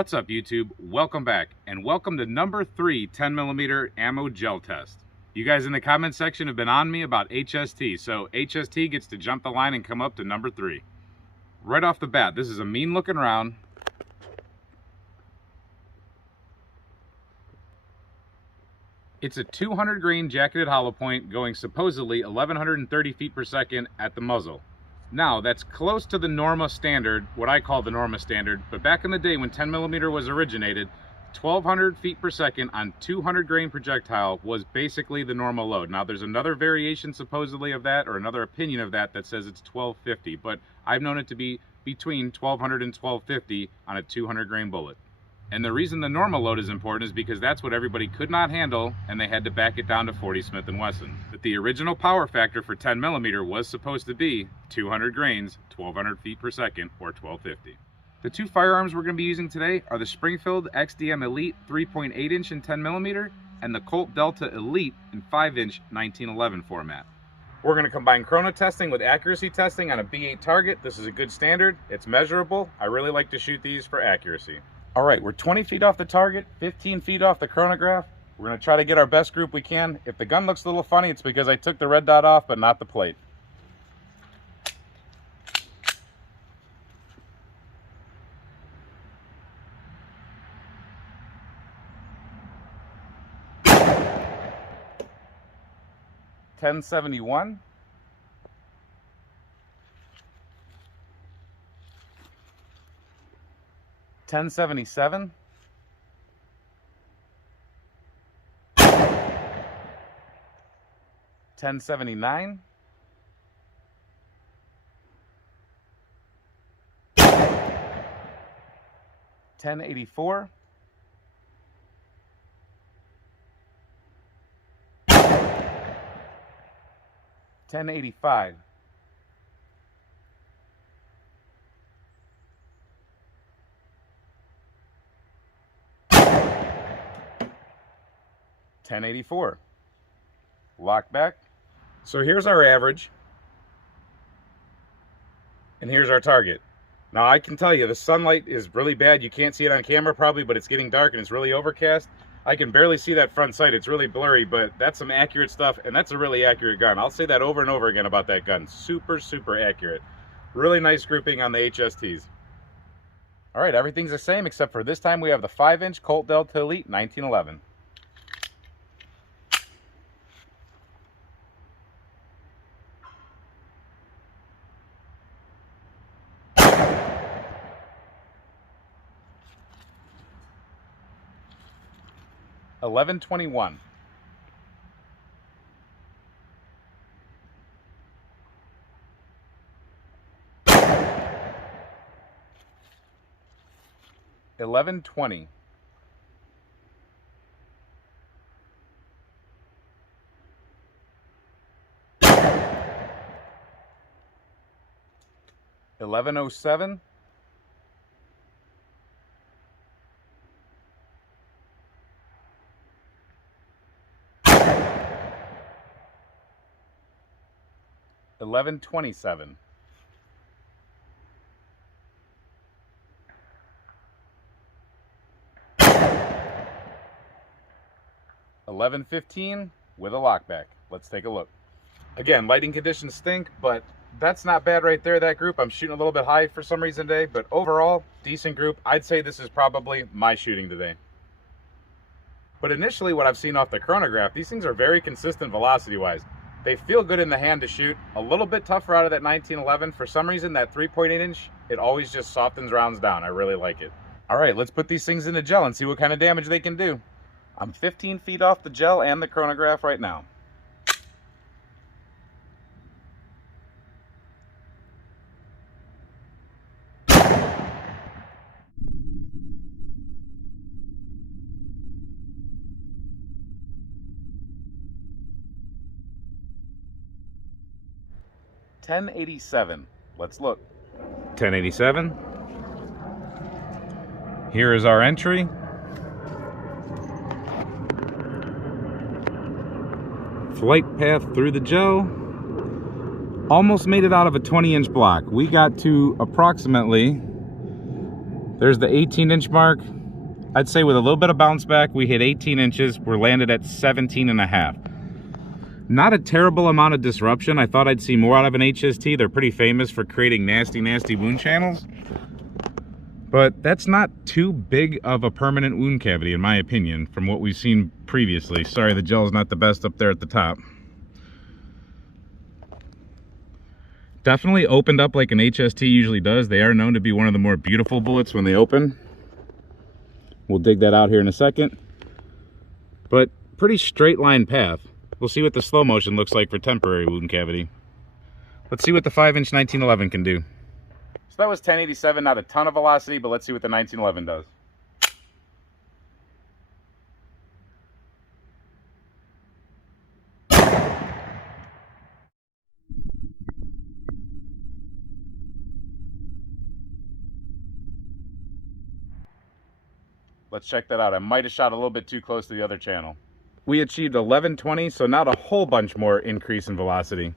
What's up, YouTube? Welcome back, and welcome to number 3 10mm ammo gel test. You guys in the comment section have been on me about HST, so HST gets to jump the line and come up to number 3. Right off the bat, this is a mean looking round. It's a 200 grain jacketed hollow point going supposedly 1130 feet per second at the muzzle. Now, that's close to the Norma standard, what I call the Norma standard, but back in the day when 10mm was originated, 1200 feet per second on 200 grain projectile was basically the normal load. Now, there's another variation supposedly of that, or another opinion of that, that says it's 1250, but I've known it to be between 1200 and 1250 on a 200 grain bullet. And the reason the normal load is important is because that's what everybody could not handle, and they had to back it down to 40 Smith & Wesson. But the original power factor for 10mm was supposed to be 200 grains, 1200 feet per second, or 1250. The two firearms we're going to be using today are the Springfield XDM Elite 3.8 inch in 10mm and the Colt Delta Elite in 5 inch 1911 format. We're going to combine chrono testing with accuracy testing on a B8 target. This is a good standard. It's measurable. I really like to shoot these for accuracy. All right, we're 20 feet off the target, 15 feet off the chronograph. We're going to try to get our best group we can. If the gun looks a little funny, it's because I took the red dot off, but not the plate. .1071. .1077. .1079. .1084. .1085. .1084. Lock back. So here's our average, and here's our target. Now I can tell you the sunlight is really bad. You can't see it on camera probably, but it's getting dark and it's really overcast. I can barely see that front sight. It's really blurry, but that's some accurate stuff, and that's a really accurate gun. I'll say that over and over again about that gun. Super, super accurate. Really nice grouping on the HSTs. All right, everything's the same except for this time we have the 5 inch Colt Delta Elite 1911. .1121. .1120. .1107. .1127. .1115 with a lockback. Let's take a look. Again, lighting conditions stink, but that's not bad right there, that group. I'm shooting a little bit high for some reason today, but overall, decent group. I'd say this is probably my shooting today. But initially, what I've seen off the chronograph, these things are very consistent velocity-wise. They feel good in the hand to shoot. A little bit tougher out of that 1911. For some reason, that 3.8 inch, it always just softens rounds down. I really like it. All right, let's put these things into gel and see what kind of damage they can do. I'm 15 feet off the gel and the chronograph right now. .1087. Let's look. .1087. Here is our entry. Flight path through the gel. Almost made it out of a 20-inch block. We got to approximately There's the 18-inch mark. I'd say with a little bit of bounce back, we hit 18 inches. We're landed at 17.5. Not a terrible amount of disruption. I thought I'd see more out of an HST. They're pretty famous for creating nasty, nasty wound channels. But that's not too big of a permanent wound cavity, in my opinion, from what we've seen previously. Sorry, the gel's not the best up there at the top. Definitely opened up like an HST usually does. They are known to be one of the more beautiful bullets when they open. We'll dig that out here in a second. But pretty straight line path. We'll see what the slow motion looks like for temporary wound cavity. Let's see what the 5-inch 1911 can do. So that was 1087, not a ton of velocity, but let's see what the 1911 does. Let's check that out. I might have shot a little bit too close to the other channel. We achieved 1120, so not a whole bunch more increase in velocity.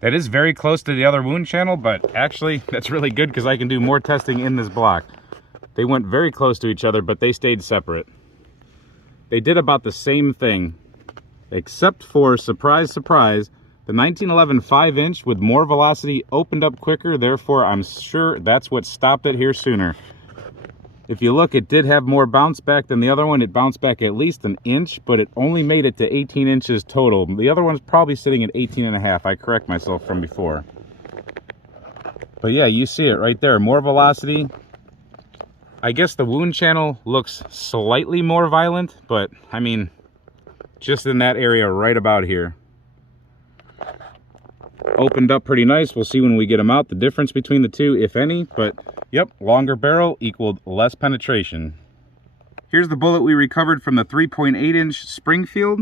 That is very close to the other wound channel, but actually that's really good because I can do more testing in this block. They went very close to each other, but they stayed separate. They did about the same thing, except for, surprise, surprise, the 1911 5-inch with more velocity opened up quicker, therefore I'm sure that's what stopped it here sooner. If you look, it did have more bounce back than the other one. It bounced back at least an inch, but it only made it to 18 inches total. The other one's probably sitting at 18.5. I correct myself from before. But yeah, you see it right there. More velocity. I guess the wound channel looks slightly more violent, but I mean, just in that area right about here. Opened up pretty nice. We'll see when we get them out the difference between the two, if any, but yep, longer barrel equaled less penetration. Here's the bullet we recovered from the 3.8-inch Springfield,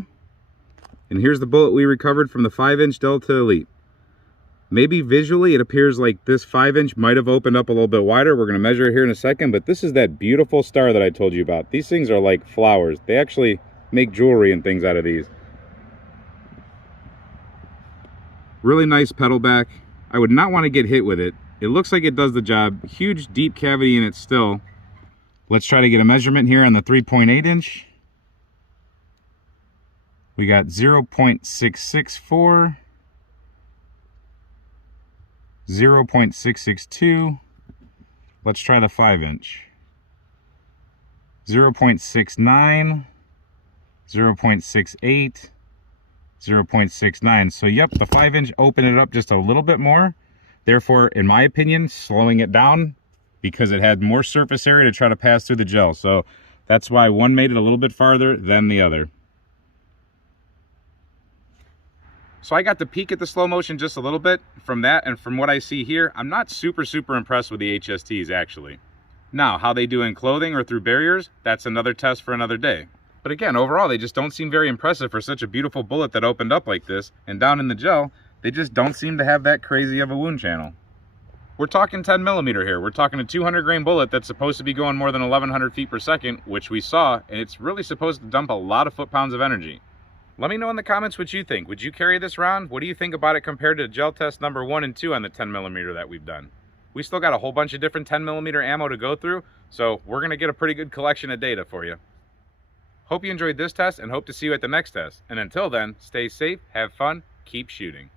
and here's the bullet we recovered from the 5-inch Delta Elite. Maybe visually it appears like this 5-inch might have opened up a little bit wider. We're going to measure it here in a second, but this is that beautiful star that I told you about. These things are like flowers. They actually make jewelry and things out of these. Really nice pedal back. I would not want to get hit with it. It looks like it does the job. Huge deep cavity in it still. Let's try to get a measurement here on the 3.8-inch. We got 0.664, 0.662. Let's try the 5-inch. 0.69, 0.68, 0.69. So yep, the 5-inch opened it up just a little bit more, therefore in my opinion slowing it down because it had more surface area to try to pass through the gel. So that's why one made it a little bit farther than the other. So I got to peek at the slow motion just a little bit from that, and from what I see here, I'm not super impressed with the HSTs actually. Now, how they do in clothing or through barriers, that's another test for another day. But again, overall, they just don't seem very impressive for such a beautiful bullet that opened up like this, and down in the gel, they just don't seem to have that crazy of a wound channel. We're talking 10mm here. We're talking a 200 grain bullet that's supposed to be going more than 1100 feet per second, which we saw, and it's really supposed to dump a lot of foot-pounds of energy. Let me know in the comments what you think. Would you carry this round? What do you think about it compared to gel test number 1 and 2 on the 10mm that we've done? We still got a whole bunch of different 10mm ammo to go through, so we're gonna get a pretty good collection of data for you. Hope you enjoyed this test and hope to see you at the next test. And until then, stay safe, have fun, keep shooting.